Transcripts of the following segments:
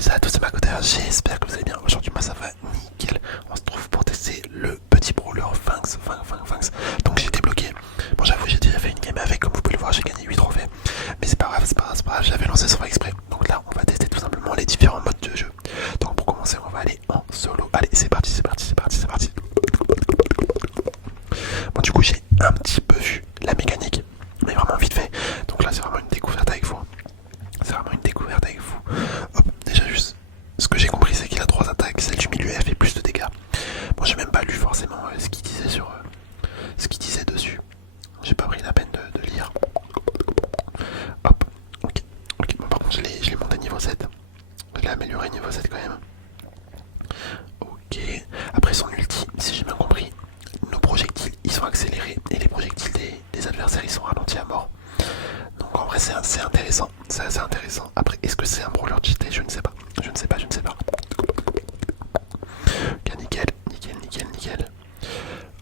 Salut à tous, c'est Makoter, j'espère que vous allez bien. Aujourd'hui, moi ça va nickel. On se trouve pour tester le petit brawler Finks. Donc j'ai débloqué. Bon, j'avoue, j'ai déjà fait une game avec, comme vous pouvez le voir, j'ai gagné 8 trophées. Mais c'est pas grave, j'avais lancé sans faire exprès. Donc là, on va tester tout simplement les différents modes de jeu. Donc pour commencer, on va aller en solo. Allez, c'est parti. Bon, du coup, j'ai un petit peu vu la mécanique, mais vraiment vite fait. Donc là, c'est vraiment une découverte avec vous. Hop, déjà juste, ce que j'ai compris c'est qu'il a 3 attaques, celle du milieu elle fait plus de dégâts. Bon, j'ai même pas lu forcément ce qu'il disait ce qu'il disait dessus. J'ai pas pris la peine de lire. Hop, ok. Bon, par contre je l'ai monté niveau 7. Je l'ai amélioré niveau 7 quand même. Ok. Après son ulti, si j'ai bien compris, nos projectiles ils sont accélérés et les projectiles des adversaires ils sont ralentis à mort. Donc en vrai c'est intéressant, c'est assez intéressant. Après est-ce que c'est un brawler cheaté? Je ne sais pas. Ok, nickel.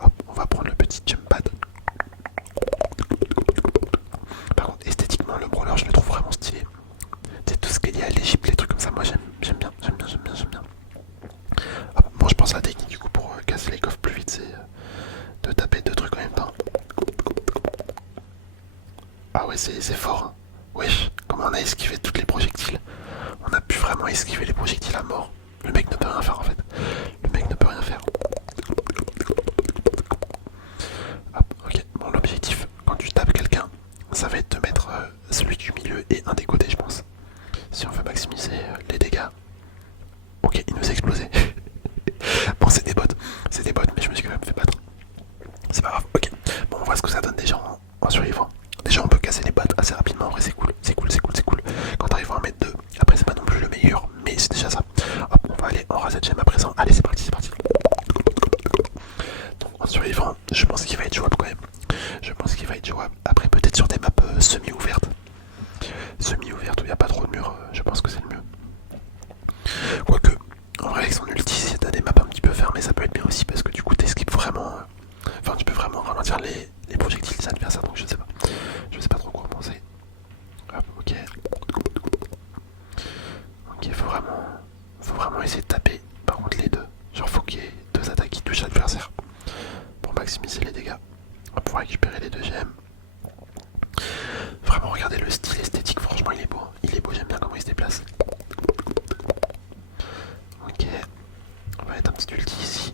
Hop, on va prendre le petit jump pad. Par contre esthétiquement le brawler je le trouve vraiment stylé. C'est tout ce qu'il y a à l'Egypte, les trucs comme ça, moi j'aime bien. Hop, bon je pense à la technique du coup pour casser les coffres plus vite, c'est de taper deux trucs en même temps. Ah ouais c'est fort hein. Wesh, comment on a esquivé toutes les projectiles. On a pu vraiment esquiver les projectiles à mort. Le mec ne peut rien faire en fait. Hop, ok. Bon, l'objectif, quand tu tapes quelqu'un, ça va être de mettre celui du milieu et un des côtés, je pense. Si on veut maximiser les dégâts. Ok, il nous a explosé. Bon, c'est des bots, mais je me suis quand même fait battre. C'est pas grave, ok. Bon, on voit ce que ça donne déjà en survivant. Déjà, on peut casser les bots assez rapidement. En vrai, c'est cool. Quand t'arrives à en mettre deux, après, c'est pas non plus le meilleur, mais c'est déjà ça. Hop, on va aller en Razed Gem à présent. Allez, c'est parti. Donc, en survivant, je pense qu'il va être jouable quand même. Après, peut-être sur des maps semi-ouvertes. Où il n'y a pas trop de murs, je pense que c'est le mieux. Quoique, en vrai, avec son ulti, si t'as des maps un petit peu fermées, ça peut être bien aussi parce que du coup, t'esquipes vraiment. Enfin, tu peux vraiment ralentir les projectiles des adversaires, donc je sais pas. Je sais pas trop quoi en penser. Hop, ok. Ok, faut vraiment essayer de taper. Par contre, les deux. Genre, faut qu'il y ait deux attaques qui touchent l'adversaire pour maximiser les dégâts. On va pouvoir récupérer les deux gemmes. Vraiment, regardez le style esthétique, franchement, il est beau. J'aime bien comment il se déplace. Ok, on va mettre un petit ulti ici.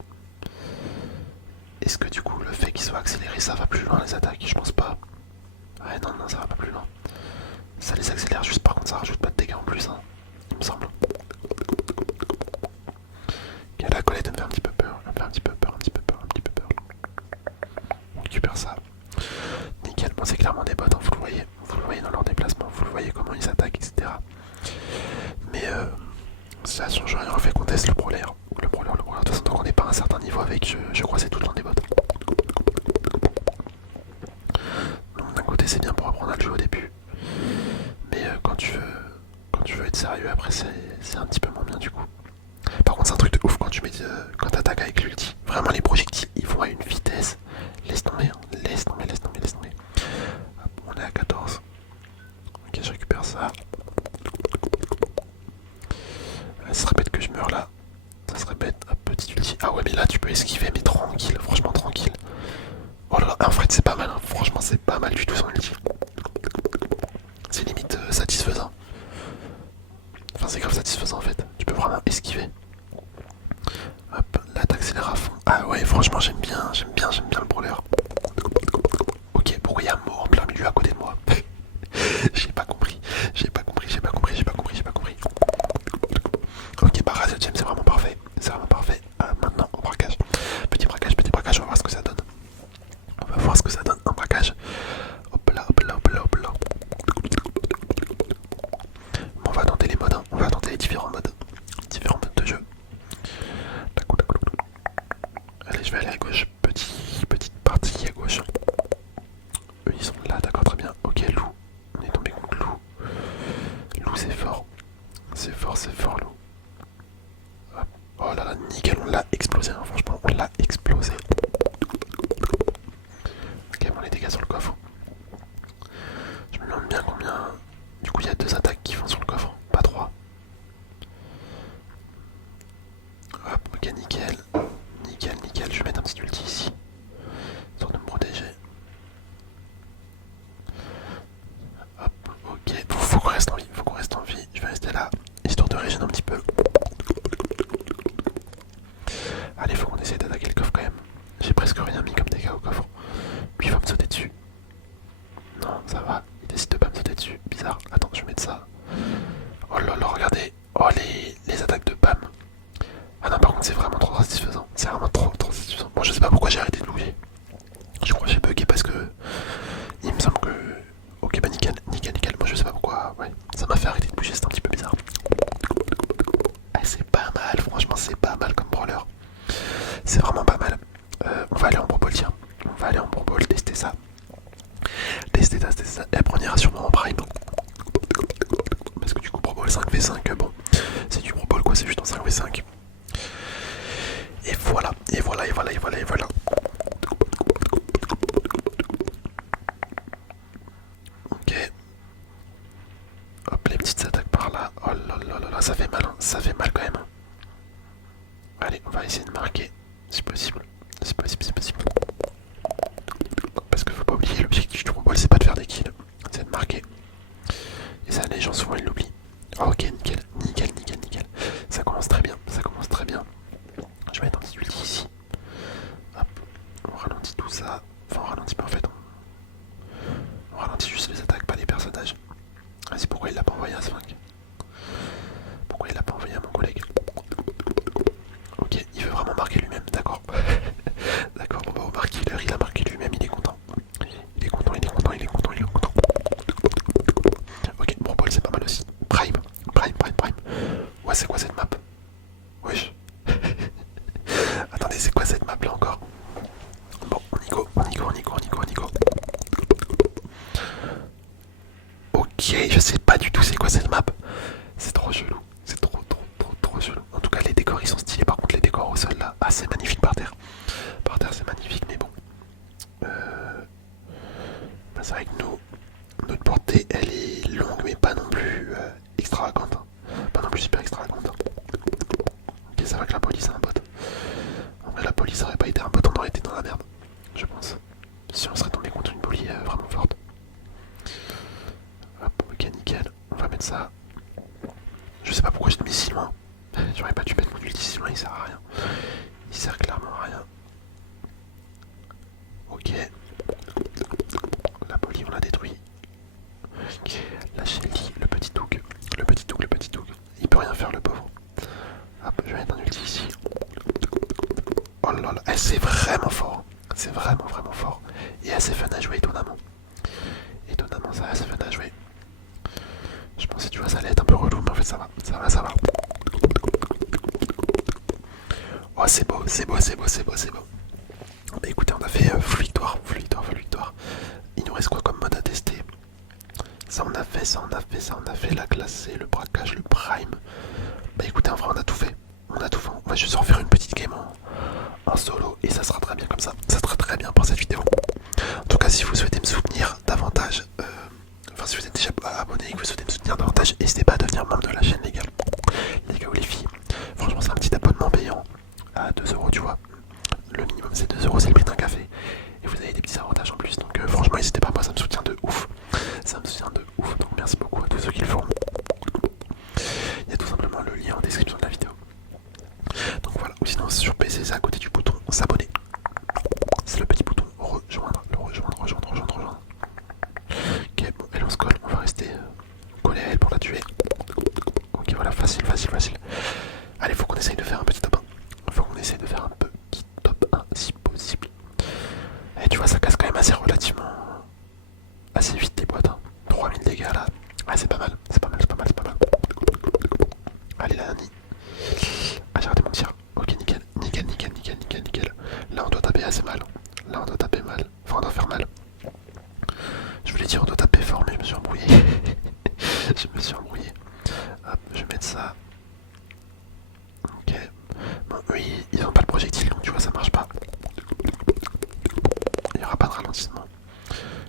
Est-ce que du coup, le fait qu'il soit accéléré, ça va plus loin les attaques? Je pense pas. Ouais, non, ça va pas plus loin. Ça les accélère juste, par contre, ça rajoute pas de dégâts en plus, hein, il me semble. Ok, la Colette elle me fait un petit peu peur. On récupère ça. Nickel, bon, c'est clairement des bots, hein, vous le voyez dans leur déplacement, vous le voyez comment ils attaquent, etc. Mais ça change rien au fait qu'on teste le brawler. De toute façon, tant qu'on n'est pas à un certain niveau avec, je crois que c'est tout le temps des bots. Donc d'un côté c'est bien pour apprendre à le jouer au début. Mais quand tu veux être sérieux après c'est un petit peu moins bien du coup. Par contre c'est un truc de ouf quand t'attaques avec l'ulti. Vraiment les projectiles ils vont à une vitesse. Laisse tomber. Hop, on est à 14. Ok, je récupère ça. Ça serait bête que je meure là. Ça serait bête. Hop, petit ulti. Ah ouais mais là tu peux esquiver mais tranquille, franchement tranquille. Oh là là, en fait c'est pas mal, hein. Franchement c'est pas mal du tout son ulti. C'est limite satisfaisant. Enfin c'est grave satisfaisant en fait. Tu peux vraiment esquiver. Hop, là t'accélères à fond. Ah ouais franchement j'aime bien le brawler. Ok, pourquoi il y a un mot en plein milieu à côté de moi? J'ai pas compris. Ok, bah Razed Gem c'est vraiment parfait. Maintenant on braquage. Petit braquage, on va voir ce que ça donne. Un braquage. Hop là. On va tenter les modes, hein. On va tenter les différents modes de jeu. Allez, je vais aller à gauche. Petite partie à gauche. Eux ils sont là, d'accord, très bien. Ok, loup. On est tombé contre loup. Loup c'est fort. Loup. Hop. Oh là là, nickel, on l'a explosé, hein. Franchement, on l'a explosé. Ok, bon, les dégâts sur le coffre. Je me demande bien combien. Du coup, il y a deux attaques qui font sur le coffre, pas trois. nickel. Nickel, nickel. Je vais mettre un petit ulti ici. Histoire de me protéger. Hop, ok. Faut qu'on reste en vie. Faut qu'on reste en vie. Je vais rester là. Histoire de régénérer un petit peu. Allez, faut qu'on essaye d'attaquer le coffre quand même. J'ai presque rien mis comme dégâts au coffre. Puis il va me sauter dessus. Non, ça va. Il décide de pas me sauter dessus. Bizarre. Attends, je vais mettre ça. Oh là là, regardez. Oh, les attaques de Pam. Ah non, par contre, c'est vraiment trop satisfaisant. C'est vraiment trop satisfaisant. Bon, je sais pas pourquoi j'ai arrêté de louer. Je crois que j'ai bugué parce que il me semble que... Ok, bah nickel, nickel, nickel. Moi, je sais pas pourquoi. Ouais, ça m'a fait arrêter de bouger. C'est un petit peu bizarre. Ah, c'est pas mal. Franchement, c'est pas mal comme brawler. C'est vraiment pas mal. On va aller en Brawl, tiens. On va aller en Brawl, tester ça. Tester ça. Et après, on ira sûrement en Prime. Parce que du coup, Brawl 5v5, bon, c'est du Brawl quoi, c'est juste en 5v5. Et voilà, et voilà, et voilà, et voilà, et voilà. Ok. Hop, les petites attaques par là. Oh là là là là, ça fait mal, hein. Ça fait mal quand même. Allez, on va essayer de marquer, si possible. C'est possible, c'est possible. Parce que faut pas oublier, l'objectif du Brawl, c'est pas de faire des kills, c'est de marquer. Et ça, les gens souvent ils l'oublient. Oh, ok, nickel, nickel, nickel, nickel. Ça commence très bien, ça commence très bien. Je vais mettre un petit ulti ici. Hop, on ralentit tout ça. Enfin, on ralentit pas en fait. On ralentit juste les attaques, pas les personnages. Ah, c'est pourquoi il l'a pas envoyé à Sphinx. Pourquoi il l'a pas envoyé à mon collègue. Ok, il veut vraiment marquer lui-même, d'accord. D'accord, on va au marqueur, il a marqué lui-même, il est content. Il est content, il est content, il est content, il est content. Ok, bon, Paul, c'est pas mal aussi. Prime. Ouais, c'est quoi cette map? Wesh. Attendez, c'est quoi cette map là encore? Bon, on y go. Ok, je sais pas du tout c'est quoi cette map. C'est trop chelou. C'est trop chelou. En tout cas, les décors ils sont stylés. Par contre, les décors au sol là, ah, c'est magnifique par terre. Par terre, c'est magnifique, mais bon. Bah, c'est vrai que notre portée elle est longue, mais pas non plus extravagante. Hein. Pas non plus super extravagante. Ok, ça va que la police a un bot. En vrai, la police aurait pas été un bot, on aurait été dans la merde. Je pense. Si on serait tombé contre une police vraiment forte. Hop, ok, nickel. On va mettre ça. Je sais pas pourquoi je l'ai mis si loin. J'aurais pas dû mettre mon ulti si loin, il sert à rien. Il sert clairement à rien. Ok. La police, on l'a détruit. La Shelly, le petit Toug. Il peut rien faire, le pauvre. Hop, je vais mettre un ulti ici. Oh là là, c'est vraiment fort. C'est vraiment fort. Et assez fun à jouer, étonnamment. Étonnamment, ça assez fun à jouer. Je pensais, tu vois, ça allait être un peu relou, mais en fait, ça va. Oh, c'est beau. Bah écoutez, on a fait full victoire. Il nous reste quoi comme mode à tester? Ça on a fait la classe C, le braquage, le prime. Bah écoutez, en vrai on a tout fait. On va juste en faire une petite game en solo et ça sera très bien comme ça. Ça sera très bien pour cette vidéo. En tout cas, si vous souhaitez me soutenir davantage, enfin si vous êtes déjà abonné et que vous souhaitez me soutenir davantage, n'hésitez pas à devenir membre de la chaîne, les gars. Les gars ou les filles. Franchement, c'est un petit abonnement payant à 2€, tu vois. Le minimum c'est 2€, c'est le prix d'un café. Et vous avez des petits avantages en plus. Donc franchement, n'hésitez pas, moi ça me soutient de ouf. Donc merci beaucoup à tous ceux qui le font. Il y a tout simplement le lien en description de la vidéo. Donc voilà, ou sinon sur PC c'est à côté du bouton s'abonner. C'est le petit bouton rejoindre. Ok, bon, elle on se colle, on va rester collé à elle pour la tuer. Ok, voilà, facile. Allez, faut qu'on essaye de faire un petit top 1. Si possible. Et tu vois, ça casse quand même assez vite les boîtes. Hein. 3000 dégâts là. Ah, c'est pas mal. Allez, la Nani. Ah, j'ai raté mon tir. Ok, nickel. Là, on doit taper assez mal. Enfin, on doit faire mal. Je voulais dire on doit taper fort, mais je me suis embrouillé. Hop, je vais mettre ça. Ok. Bon, eux, ils ont pas de projectile, donc tu vois, ça marche pas. Il y aura pas de ralentissement.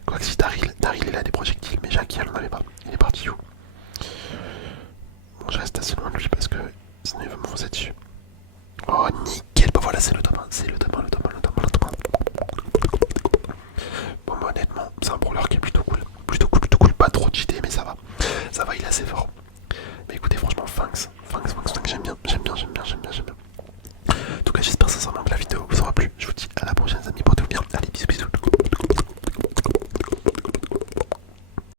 Quoique si Daryl il a des projectiles, mais Jackie elle en avait pas. Il est parti où? Bon, je reste assez loin de lui parce que sinon il va me foncer dessus. Oh nickel, bah voilà c'est le top 1, c'est le top 1, le top 1, le top 1, le top 1. Bon bah, honnêtement, c'est un brawler qui est plutôt cool. Plutôt cool, pas trop cheaté mais ça va. Ça va, il est assez fort. Mais écoutez franchement Finks, j'aime bien.